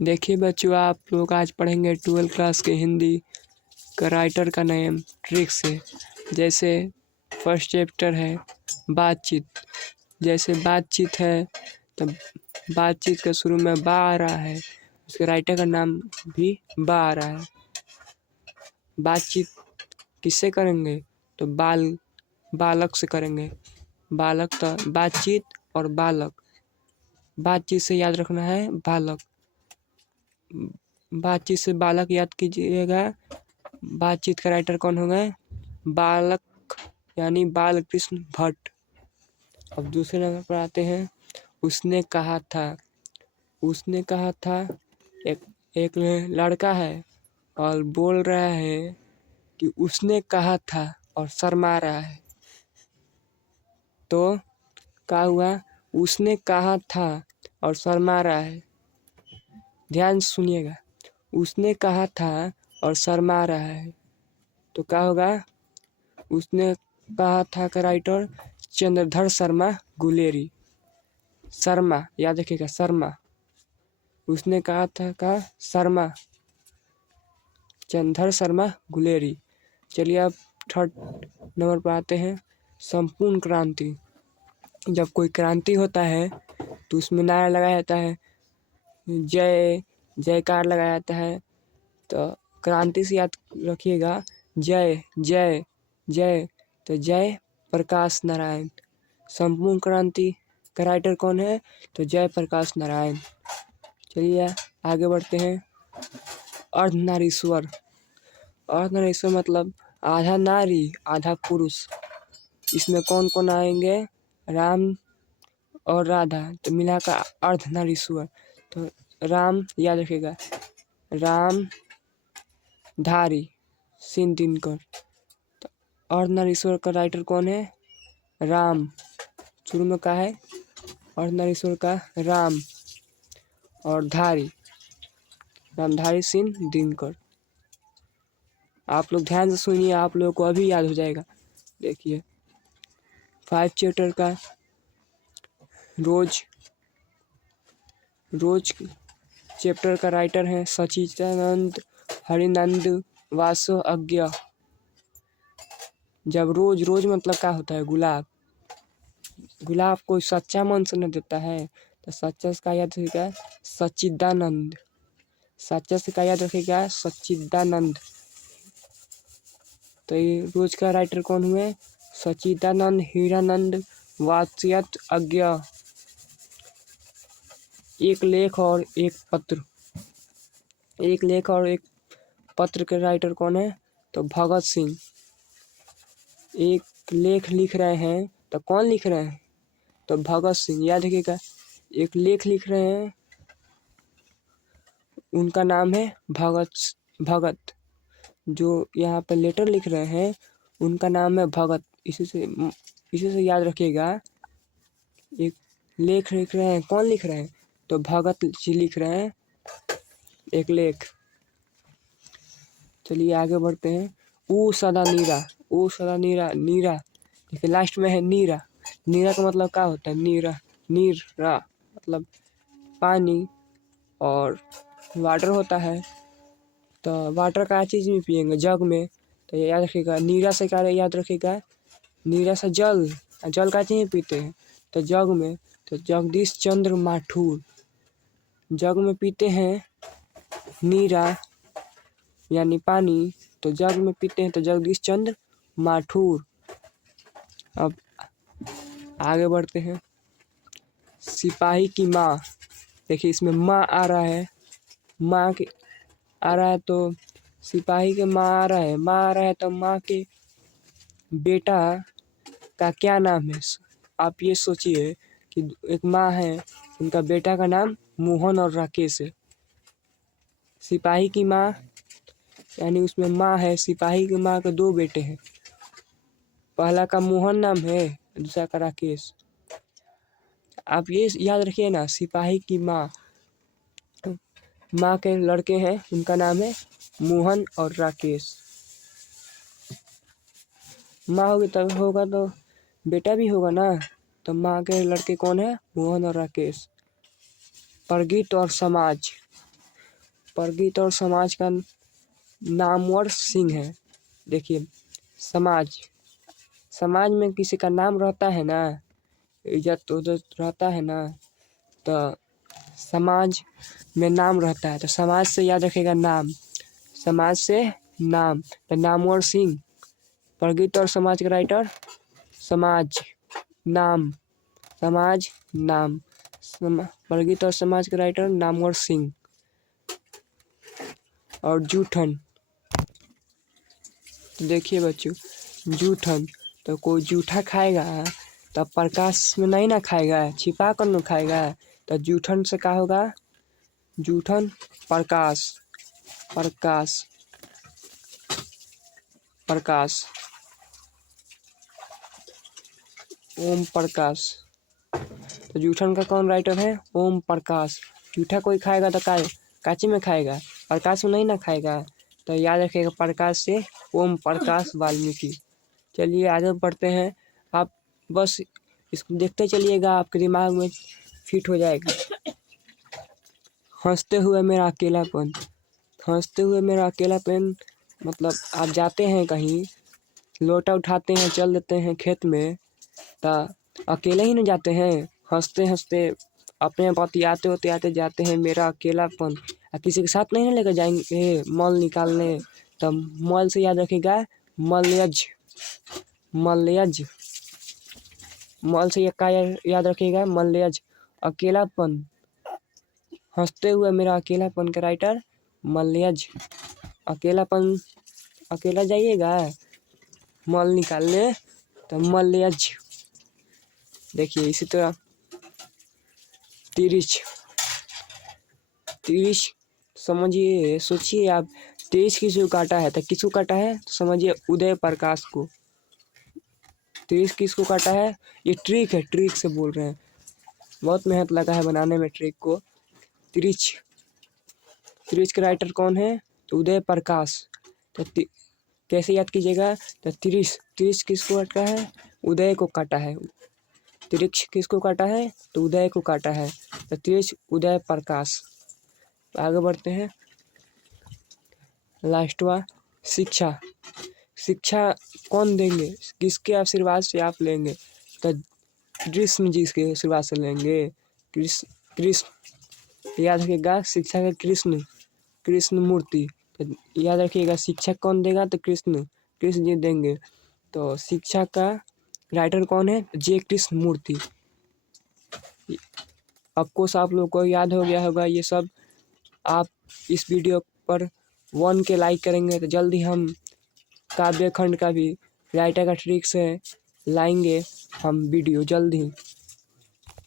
देखिए बच्चों, आप लोग आज पढ़ेंगे 12th क्लास के हिंदी का राइटर का नेम ट्रिक से। जैसे फर्स्ट चैप्टर है बातचीत। जैसे बातचीत है तो बातचीत के शुरू में बा आ रहा है, उसके राइटर का नाम भी बा आ रहा है। बातचीत किससे करेंगे तो बालक से करेंगे। बालक तो बातचीत और बालक, बातचीत से याद रखना है बालक, बातचीत से बालक याद कीजिएगा। बातचीत का राइटर कौन होगा? बालक यानी बालकृष्ण भट्ट। अब दूसरे नंबर पर आते हैं उसने कहा था। उसने कहा था एक लड़का है और बोल रहा है कि उसने कहा था और शर्मा रहा है। तो क्या हुआ? उसने कहा था और शर्मा रहा है। ध्यान से सुनिएगा, उसने कहा था और शर्मा रहा है तो क्या होगा? उसने कहा था का राइटर चंद्रधर शर्मा गुलेरी। शर्मा याद रखिएगा, शर्मा। उसने कहा था का शर्मा, चंद्रधर शर्मा गुलेरी। चलिए अब थर्ड नंबर पर आते हैं संपूर्ण क्रांति। जब कोई क्रांति होता है तो उसमें नारा लगाया जाता है, जय जयकार लगाया जाता है। तो क्रांति से याद रखिएगा जय जय जय, तो जय प्रकाश नारायण। संपूर्ण क्रांति का राइटर कौन है? तो जय प्रकाश नारायण। चलिए आगे बढ़ते हैं अर्धनारीश्वर। अर्धनारीश्वर मतलब आधा नारी आधा पुरुष। इसमें कौन कौन आएंगे? राम और राधा, तो मिलाकर अर्धनारीश्वर। तो राम याद रखिएगा, राम धारी सिंह दिनकर। तो अर्धनारीश्वर का राइटर कौन है? राम। शुरू में क्या है? अर्धनारीश्वर का राम और धारी, रामधारी सिंह दिनकर। आप लोग ध्यान से सुनिए, आप लोगों को अभी याद हो जाएगा। देखिए 5 चैप्टर का रोज चैप्टर का राइटर है सचिदानंद हरिनंद वासोअज्ञ। जब रोज मतलब क्या होता है? गुलाब। गुलाब कोई सच्चा मन से न देता है तो सच्चा से क्या याद रखेगा? सच्चिदानंद। सच्चा से क्या याद रखेगा? सच्चिदानंद। तो ये रोज का राइटर कौन हुए? सच्चिदानंद हीरानंद वात्स्यज्ञ। एक लेख और एक पत्र। एक लेख और एक पत्र के राइटर कौन है? तो भगत सिंह। एक लेख लिख रहे हैं तो कौन लिख रहे हैं? तो भगत सिंह। याद रखिएगा, एक लेख लिख रहे हैं उनका नाम है भगत। जो यहाँ पर लेटर लिख रहे हैं उनका नाम है भगत। इसी से याद रखिएगा, एक लेख लिख रहे हैं, कौन लिख रहे हैं? तो भगत जी लिख रहे हैं एक लेख। चलिए आगे बढ़ते हैं ऊ सदा नीरा। ऊ सदा नीरा, नीरा देखिए लास्ट में है नीरा। नीरा का मतलब क्या होता है? नीरा मतलब पानी और वाटर होता है। तो वाटर का चीज़ में पिएंगे? जग में। तो ये याद रखिएगा, नीरा से क्या याद रखिएगा? नीरा से जल। जल का चीज़ में पीते हैं तो जग में। तो जगदीश चंद्र माठुर। जग में पीते हैं नीरा यानी पानी, तो जग में पीते हैं तो जगदीश चंद्र माठुर। अब आगे बढ़ते हैं सिपाही की माँ। देखिए इसमें माँ आ रहा है, माँ के आ रहा है तो सिपाही के माँ आ रहा है। माँ आ रहा है तो माँ के बेटा का क्या नाम है? आप ये सोचिए कि एक माँ है, उनका बेटा का नाम मोहन और राकेश है। सिपाही की माँ यानी उसमें माँ है, सिपाही की माँ के 2 बेटे हैं। पहला का मोहन नाम है, दूसरा का राकेश। आप ये याद रखिए ना, सिपाही की माँ के लड़के हैं, उनका नाम है मोहन और राकेश। माँ होगी तब होगा तो बेटा भी होगा ना। तो माँ के लड़के कौन है? मोहन और राकेश। प्रगीत और समाज। प्रगति और समाज का नामवर सिंह है। देखिए समाज, समाज में किसी का नाम रहता है ना, इज्जत उज्जत रहता है ना, तो समाज में नाम रहता है, तो समाज से याद रखेगा नाम, समाज से नाम, तो नामवर सिंह। प्रगति और समाज का राइटर समाज नाम, समाज नाम, प्रगति और समाज के राइटर नामवर सिंह। और जूठन, तो देखिए बच्चों जूठन, तो कोई जूठा खाएगा तो प्रकाश में नहीं ना खाएगा, छिपा कर न खाएगा, तो जूठन से क्या होगा, जूठन प्रकाश, प्रकाश, प्रकाश, ओम प्रकाश। तो जूठन का कौन राइटर है, ओम प्रकाश। जूठा कोई खाएगा तो काची में खाएगा, प्रकाश में नहीं ना खाएगा, तो याद रखिएगा प्रकाश से ओम प्रकाश वाल्मीकि। चलिए आगे बढ़ते हैं, आप बस इसको देखते चलिएगा, आपके दिमाग में फिट हो जाएगा। हंसते हुए मेरा अकेलापन, हंसते हुए मेरा अकेलापन मतलब आप जाते हैं कहीं, लोटा उठाते हैं, चल देते हैं खेत में, तो अकेले ही नहीं जाते हैं, हंसते हंसते अपने बतियाते उतियाते जाते हैं, मेरा अकेलापन। किसी के साथ नहीं ना लेकर जाएंगे मल निकालने, तब मल से याद रखिएगा मलयज, मलयज, मल से क्या याद रखिएगा, मलयज, अकेलापन। हंसते हुए मेरा अकेलापन का राइटर मलयज। अकेलापन, अकेला जाइएगा मल निकालने तो मलयज। देखिए इसी तरह तिरिच, तिरिच समझिए, सोचिए आप, तिरिच किसको काटा है, तो किसको काटा है, तो समझिए उदय प्रकाश को। तिरिच किसको काटा है, ये ट्रिक है, ट्रिक से बोल रहे हैं, बहुत मेहनत लगा है बनाने में ट्रिक को। तिरिच, तिरिच के राइटर कौन है, तो उदय प्रकाश। तो कैसे याद कीजिएगा, तो तिरिच, तिरिच किसको काटा है, उदय को काटा है। तिरिच किसको काटा है, तो उदय को काटा है, तो तिरिच उदय प्रकाश। आगे बढ़ते हैं, लास्टवा शिक्षा, शिक्षा कौन देंगे, किसके आशीर्वाद से आप लेंगे, तो कृष्ण जी के आशीर्वाद से लेंगे। कृष्ण, कृष्ण याद रखिएगा, शिक्षा का कृष्ण, कृष्ण मूर्ति। तो याद रखिएगा शिक्षा कौन देगा, तो कृष्ण, कृष्ण जी देंगे। तो शिक्षा का राइटर कौन है, जे कृष्ण मूर्ति। आपको आप लोग को याद हो गया होगा ये सब। आप इस वीडियो पर 1 के लाइक करेंगे तो जल्दी हम काव्य खंड का भी राइटर का ट्रिक से लाएंगे हम वीडियो जल्द ही।